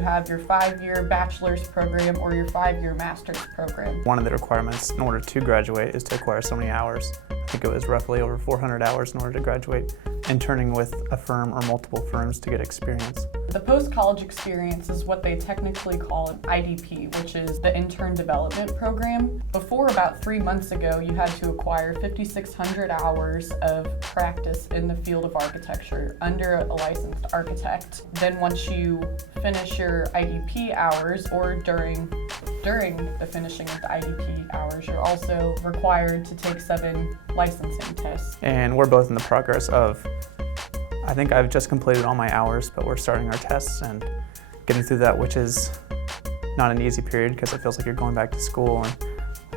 you have your 5-year bachelor's program or your 5-year master's program. One of the requirements in order to graduate is to acquire so many hours. I think it was roughly over 400 hours in order to graduate, interning with a firm or multiple firms to get experience. The post-college experience is what they technically call an IDP, which is the Intern Development Program. Before, about 3 months ago, you had to acquire 5,600 hours of practice in the field of architecture under a licensed architect. Then once you finish your IDP hours, or during the finishing of the IDP hours, you're also required to take 7 licensing tests. And we're both in the progress of, I think I've just completed all my hours, but we're starting our tests and getting through that, which is not an easy period because it feels like you're going back to school, and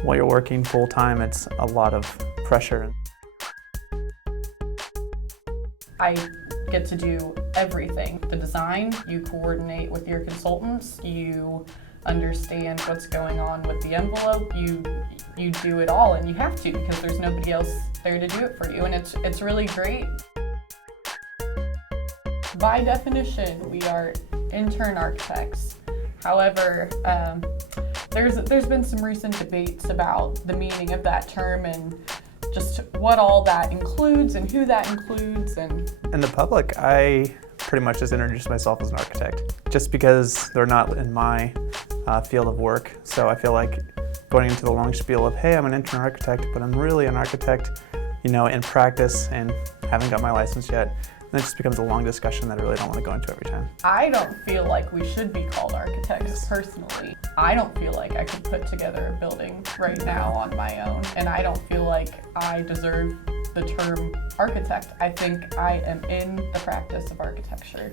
while you're working full time, it's a lot of pressure. I get to do everything. The design, you coordinate with your consultants, you understand what's going on with the envelope, you do it all, and you have to because there's nobody else there to do it for you, and it's really great. By definition, we are intern architects. However, there's been some recent debates about the meaning of that term and just what all that includes and who that includes. And in the public, I pretty much just introduce myself as an architect, just because they're not in my field of work. So I feel like going into the long spiel of, hey, I'm an intern architect, but I'm really an architect, in practice and haven't got my license yet. And it just becomes a long discussion that I really don't want to go into every time. I don't feel like we should be called architects personally. I don't feel like I could put together a building right now on my own, and I don't feel like I deserve the term architect. I think I am in the practice of architecture.